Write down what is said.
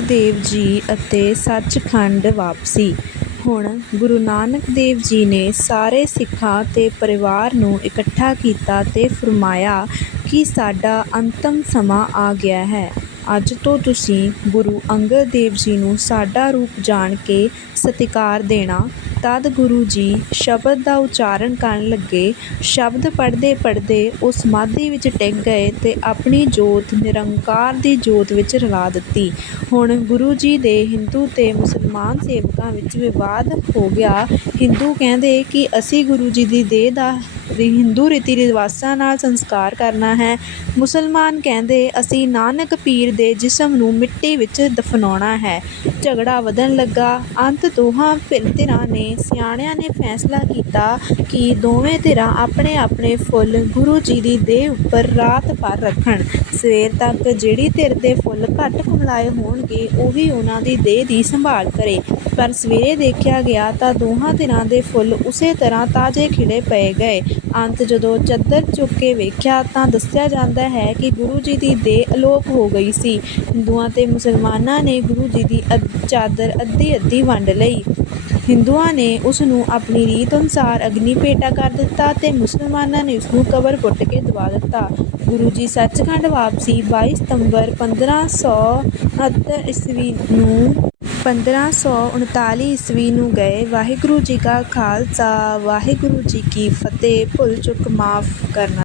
ਨਾਨਕ ਦੇਵ ਜੀ ਅਤੇ ਸੱਚਖੰਡ ਵਾਪਸੀ। ਹੁਣ ਗੁਰੂ ਨਾਨਕ ਦੇਵ ਜੀ ਨੇ ਸਾਰੇ ਸਿੱਖਾਂ ਤੇ ਪਰਿਵਾਰ ਨੂੰ ਇਕੱਠਾ ਕੀਤਾ ਤੇ ਫਰਮਾਇਆ ਕਿ ਸਾਡਾ ਅੰਤਮ ਸਮਾਂ ਆ ਗਿਆ ਹੈ। ਅੱਜ ਤੋਂ ਤੁਸੀਂ ਗੁਰੂ ਅੰਗਦ ਦੇਵ ਜੀ ਨੂੰ ਸਾਡਾ ਰੂਪ ਜਾਣ ਕੇ ਸਤਿਕਾਰ ਦੇਣਾ ਤਦ ਗੁਰੂ ਜੀ ਸ਼ਬਦ ਦਾ ਉਚਾਰਨ ਕਰਨ ਲੱਗੇ, ਸ਼ਬਦ ਪੜ੍ਹਦੇ ਪੜ੍ਹਦੇ ਉਹ ਸਮਾਧੀ ਵਿੱਚ ਟਿਕ ਗਏ ਤੇ ਆਪਣੀ ਜੋਤ ਨਿਰੰਕਾਰ ਦੀ ਜੋਤ ਵਿੱਚ ਰਲਾ ਦਿੱਤੀ। ਹੁਣ ਗੁਰੂ ਜੀ ਦੇ ਹਿੰਦੂ ਤੇ ਮੁਸਲਮਾਨ ਸੇਵਕਾਂ ਵਿੱਚ ਵਿਵਾਦ ਹੋ ਗਿਆ। ਹਿੰਦੂ ਕਹਿੰਦੇ ਕਿ ਅਸੀਂ ਗੁਰੂ ਜੀ ਦੀ ਦੇਹ ਦਾ ਹਿੰਦੂ ਰੀਤੀ ਰਿਵਾਜਾਂ ਨਾਲ ਸੰਸਕਾਰ ਕਰਨਾ ਹੈ। ਮੁਸਲਮਾਨ ਕਹਿੰਦੇ, ਅਸੀਂ ਨਾਨਕ ਪੀਰ ਦੇ ਜਿਸਮ ਨੂੰ ਮਿੱਟੀ ਵਿੱਚ ਦਫਨਾਉਣਾ ਹੈ। ਝਗੜਾ ਵਧਣ ਲੱਗਾ। ਅੰਤ ਦੋਹਾਂ ਧਿਰ- ਧਿਰਾਂ ਨੇ ਸਿਆਣਿਆਂ ਨੇ ਫੈਸਲਾ ਕੀਤਾ ਕਿ ਦੋਵੇਂ ਧਿਰਾਂ ਆਪਣੇ ਆਪਣੇ ਫੁੱਲ ਗੁਰੂ ਜੀ ਦੀ ਦੇਹ ਉੱਪਰ ਰਾਤ ਭਰ ਰੱਖਣ। ਸਵੇਰ ਤੱਕ ਜਿਹੜੀ ਧਿਰ ਦੇ ਫੁੱਲ ਘੱਟ ਕੁਮਲਾਏ ਹੋਣਗੇ, ਉਹ ਵੀ ਉਹਨਾਂ ਦੀ ਦੇਹ ਦੀ ਸੰਭਾਲ ਕਰੇ। ਪਰ ਸਵੇਰੇ ਦੇਖਿਆ ਗਿਆ ਤਾਂ ਦੋਹਾਂ ਧਿਰਾਂ ਦੇ ਫੁੱਲ ਉਸੇ ਤਰ੍ਹਾਂ ਤਾਜ਼ੇ ਖਿੜੇ ਪਏ ਗਏ। ਅੰਤ ਜਦੋਂ ਚੱਦਰ ਚੁੱਕ ਕੇ ਵੇਖਿਆ ਤਾਂ ਦੱਸਿਆ ਜਾਂਦਾ ਹੈ ਕਿ ਗੁਰੂ ਜੀ ਦੀ ਦੇਹ ਅਲੋਪ ਹੋ ਗਈ ਸੀ। ਹਿੰਦੂਆਂ ਤੇ ਮੁਸਲਮਾਨਾਂ ਨੇ ਗੁਰੂ ਜੀ ਦੀ ਚਾਦਰ ਅੱਧੀ ਅੱਧੀ ਵੰਡ ਲਈ। ਹਿੰਦੂਆਂ ਨੇ ਉਸ ਨੂੰ ਆਪਣੀ ਰੀਤ ਅਨੁਸਾਰ ਅਗਨੀ ਭੇਟਾ ਕਰ ਦਿੱਤਾ ਤੇ ਮੁਸਲਮਾਨਾਂ ਨੇ ਉਸ ਨੂੰ ਕਬਰ ਪੁੱਟ ਕੇ ਦਬਾ ਦਿੱਤਾ। ਗੁਰੂ ਜੀ ਸੱਚਖੰਡ ਵਾਪਸੀ ਬਾਈ ਸਤੰਬਰ 1569 ਈਸਵੀ ਨੂੰ 1539 ਈਸਵੀ ਨੂੰ ਗਏ। ਵਾਹਿਗੁਰੂ ਜੀ ਕਾ ਖਾਲਸਾ, ਵਾਹਿਗੁਰੂ ਜੀ ਕੀ ਫਤਿਹ। ਭੁੱਲ ਚੁੱਕ ਮਾਫ ਕਰਨਾ।